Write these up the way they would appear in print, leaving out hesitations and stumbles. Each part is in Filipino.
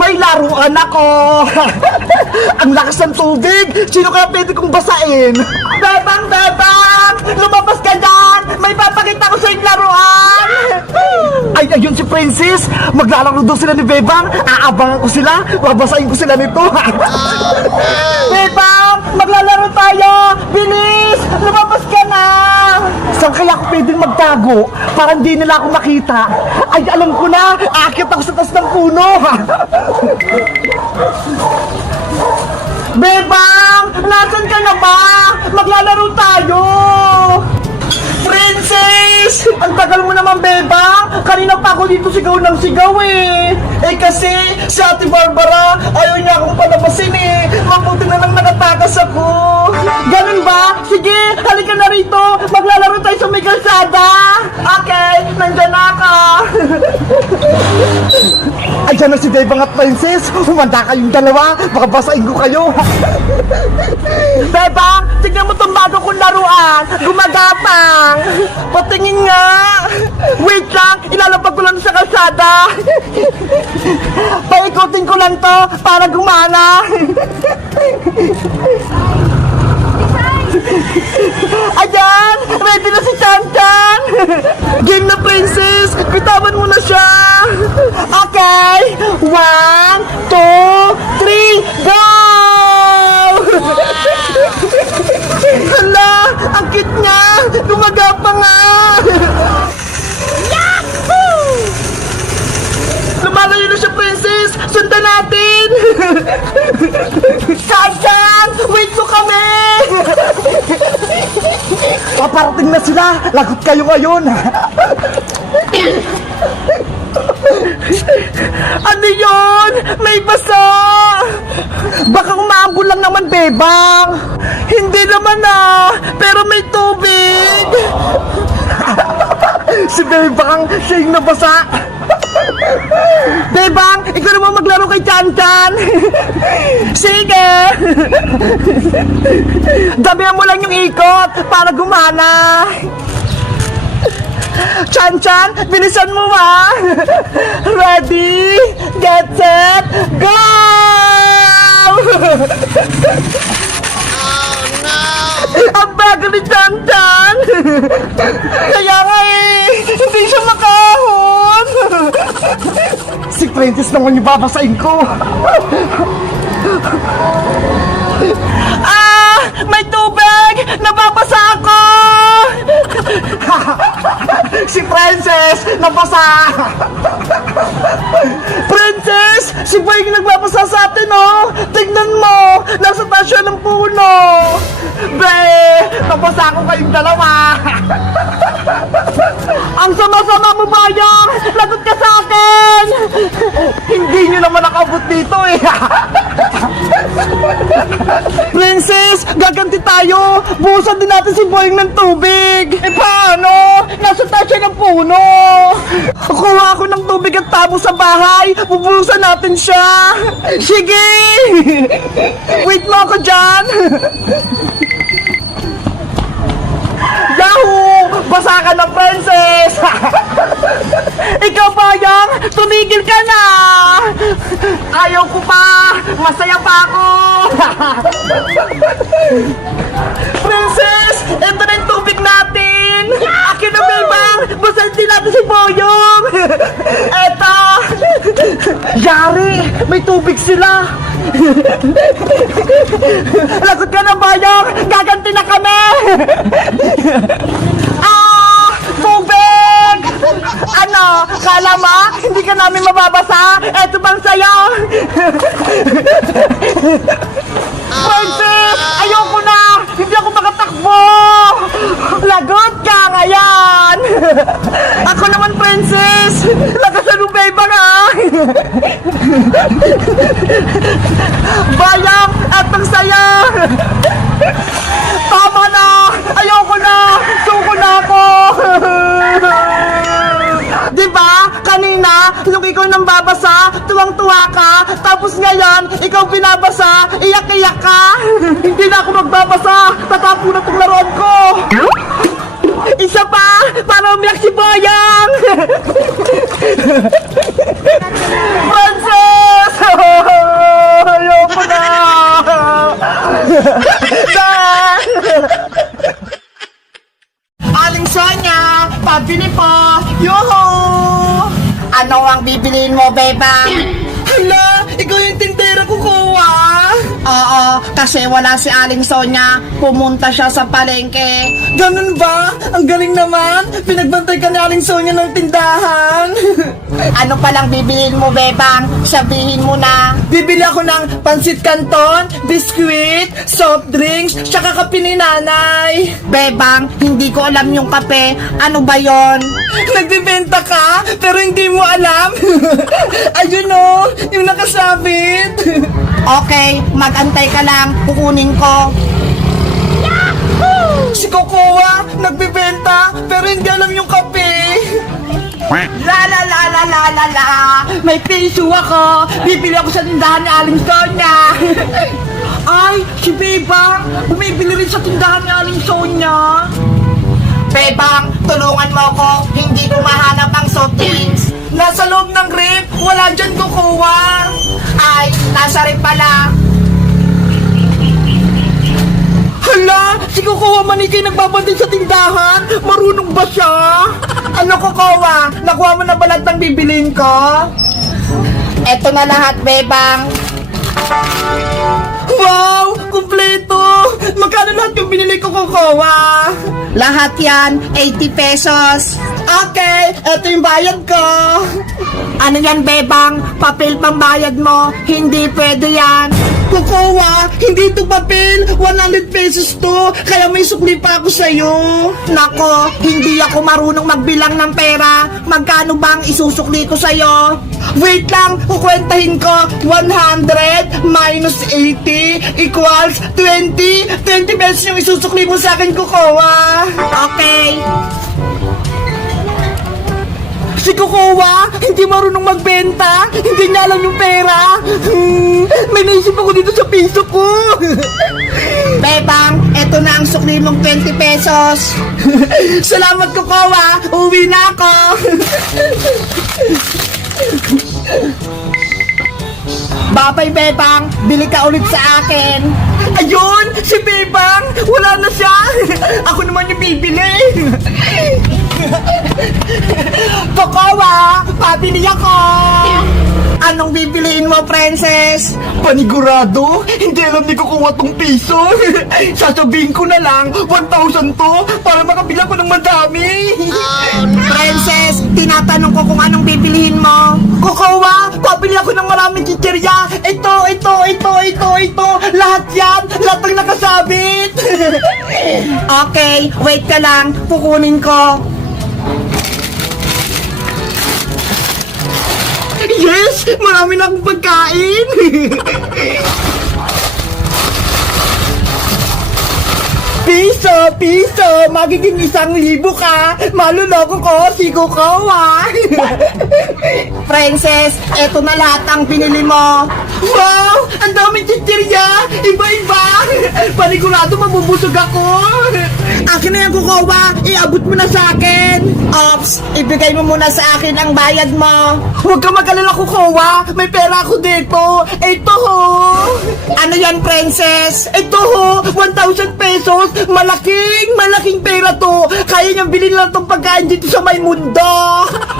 May laruan ako! Ang lakas ng tubig! Sino kaya pwede kong basain? Bebang! Bebang! Lumabas ka dyan! May papakita ko sa yung laruan! Ay, ayun si Princess! Maglalaro daw sila ni Bebang! Aabangan ko sila! Babasain ko sila nito! Bebang! Maglalaro tayo! Bilis! Lumabas ka na! Saan kaya ako pwedeng magtago? Para hindi nila ako makita? Ay, alam ko na! Aakit ako sa taas ng puno! Bebang! Nasaan ka na ba? Maglalaro tayo! Princess! Ang tagal mo naman, Bebang! Kanina pa ako dito sigaw ng sigaw eh! Eh kasi, si Ate Barbara, ayaw niya akong palabasin eh! Mabuti na lang nakatakas ako! Ganun ba? Sige, halika na rito! Maglalaro tayo sa may kalsada! Okay, nandyan na ka! Ayan na si Bebang at Princess! Humanda kayong dalawa! Baka basain ko kayo! Bebang! Tignan mo itong bago kong laruan! Gumagapang! Patingin nga! Wait lang! Ilalapag ko lang sa kalsada! Paikutin ko lang to para gumana! Ayan! Ready na si Chan-Chan! Game na, Princess! Bitawan mo na siya! Okay! 1, 2, 3, go! Hala! Ang cute niya! Gumagapa nga! Yahoo! Lumalayo na siya, Princess! Sundan natin! Chan-Chan! Wait mo kami! Paparating na sila! Lagot kayo ngayon! Ano yun? May basa! Baka umaambol lang naman, Bebang! Hindi naman ah! Pero may tubig! Si Bebang, siya yung nabasa! Bebang, ikaw naman maglaro kay Chan-Chan! Sige! Damihan mo lang yung ikot para gumana! Chan-Chan, bilisan mo ha! Ready, get set, go! Oh no! Ang bagal ni Chan-Chan! Kaya nga eh, hindi siya makahon! Si Princess naman yung babasain ko! Ah! May tubig! Nababasa ako! Si Princess! Nabasa! Princess! Si Boy yung nagbabasa sa atin, oh! Tignan mo! Nasa tasya ng puno! Be! Nabasa ako kayong dalawa! Ang sama-sama mo, Bayang! Lagot ka sa akin! Hindi nyo naman nakabot dito, eh! Princess! Gaganti tayo! Buhusan din natin si Boying ng tubig! Eh paano? Nasa tasya ng puno! Kuha ako ng tubig at tabo sa bahay! Bubuhusan natin siya! Sige! Wait mo ako dyan! Yahoo! Basa ka na, Princess! Ikaw, Bayang! Tumigil ka na! Ayaw ko pa! Masaya pa ako! Princess! Ito na yung tubig natin! Akin na, Bebang! Basahin din natin si Boyong! Eto! Yari! May tubig sila! Lagot ka na, Bayang! Gaganti na kami! Ah! Tubig! Ano? Kala mo? Hindi ka namin mababasa? Eto bang sayo? Princess! Ayoko na! Hindi ako makatakbo! Lagot ka ngayon! Ako naman, Princess! Lakasan mo, Bebang, ha? Bayang! Etong sayo! Tama na! Ayoko na! Suko na ako! Diba? Kanina, nung ikaw nang babasa, tuwang-tuwa ka, tapos ngayon, ikaw binabasa, iyak-iyak ka! Hindi na ako magbabasa! Tatapo na itong laruan ko! Isa pa! Para umiyak si Bayang! Princess! Ikaw yung tindera ko, Kowa. Oo, kasi wala si Aling Sonia. Pumunta siya sa palengke. Ganun ba? Ang galing naman. Pinagbantay ka ni Aling Sonia ng tindahan. Ano palang bibilin mo, Bebang? Sabihin mo na. Bibili ako ng pansit canton, biskuit, soft drinks, tsaka kape ni nanay. Bebang, hindi ko alam yung kape. Ano ba yon? Nagbibenta ka, pero hindi mo alam. Ayun o, yung nakasabit. Okay, magantay ka lang. Kukunin ko. Si Kokowa, nagbibenta, pero hindi alam yung kape. La la la la la la la. May piso ako. Bibili ako sa tindahan ni Aling Sonia. Ay, si Bebang, bumibili rin sa tindahan ni Aling Sonia. Bebang, tulungan mo ako. Hindi ko mahanap ang soft drinks. Nasa loob ng rep, wala dyan, Kokowa. Ay, nasa rin pala. Hala, si Kokowa manikay nagbabantay sa tindahan. Marunong ba siya? Ano, Kokowa? Nakuha mo na ba lahat ng bibilin ko? Eto na lahat, Bebang. Wow, kumpleto. Magkano lahat yung binili ko, Kokowa? Lahat yan, 80 pesos. Okay, eto yung bayad ko. Ano yan, Bebang? Papel pang bayad mo. Hindi pwede yan. Kokowa, hindi to papel. 100 pesos to. Kaya may sukli pa ako sa'yo. Nako, hindi ako marunong magbilang ng pera. Magkano bang isusukli ko sa'yo? Wait lang, kukwentahin ko. 100 minus 80 equals 20. 20 pesos yung isusukli mo sa akin, Kokowa. Okay. Si Kokowa, hindi marunong magbenta. Hindi niya alam yung pera. May naisip ako dito sa piso ko. Bebang, eto na ang sukli mong 20 pesos. Salamat, Kokowa. Uwi na ako. Babay, Bebang. Bili ka ulit sa akin. Ayun, si Bebang. Wala na siya. Ako naman yung bibili. Kokowa, pabili ako. Anong bibiliin mo, princess? Panigurado, hindi alam ni Kokowa tong piso. Sasabihin ko na lang, 1,000 to para makabila ko ng madami. Princess, tinatanong ko kung anong bibilihin mo. Kokowa, pabili ako ng maraming chichirya. Ito. Lahat yan, lahat ng nakasabit. Okay, wait ka lang. Kukunin ko. Yes, marami na akong pagkain. Piso, magiging 1,000 ka. Maluloko ko si Kokowa. Princess, eto na lahat ang binili mo. Wow, ang daming chichirya. Iba-iba. Panigurado mabubusog ako. Akin na yan, Kokowa. Iabot mo na sa akin. Ops, ibigay mo muna sa akin ang bayad mo. Huwag ka mag-alala, Kokowa. May pera ako dito. Ito ho. Ano yan, princess? Ito ho, 1,000 pesos. Malaking pera to. Kaya niyang bilhin lang tong pagkain dito sa may mundo.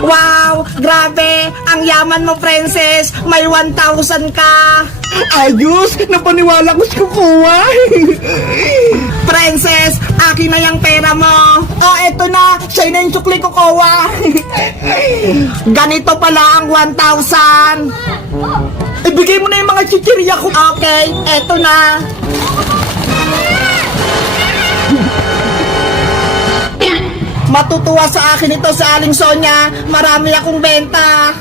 Wow, grabe. Ang yaman mo, princess. May 1,000 ka. Ayos, napaniwala ko si Kokowa. Princess, akin na yung pera mo. Eto na. Sa'yo na yung sukli, Kokowa. Ganito pala ang 1,000. Ibigay mo na yung mga chichirya ko. Okay, eto na. Matutuwa sa akin ito sa Aling Sonia. Marami akong benta.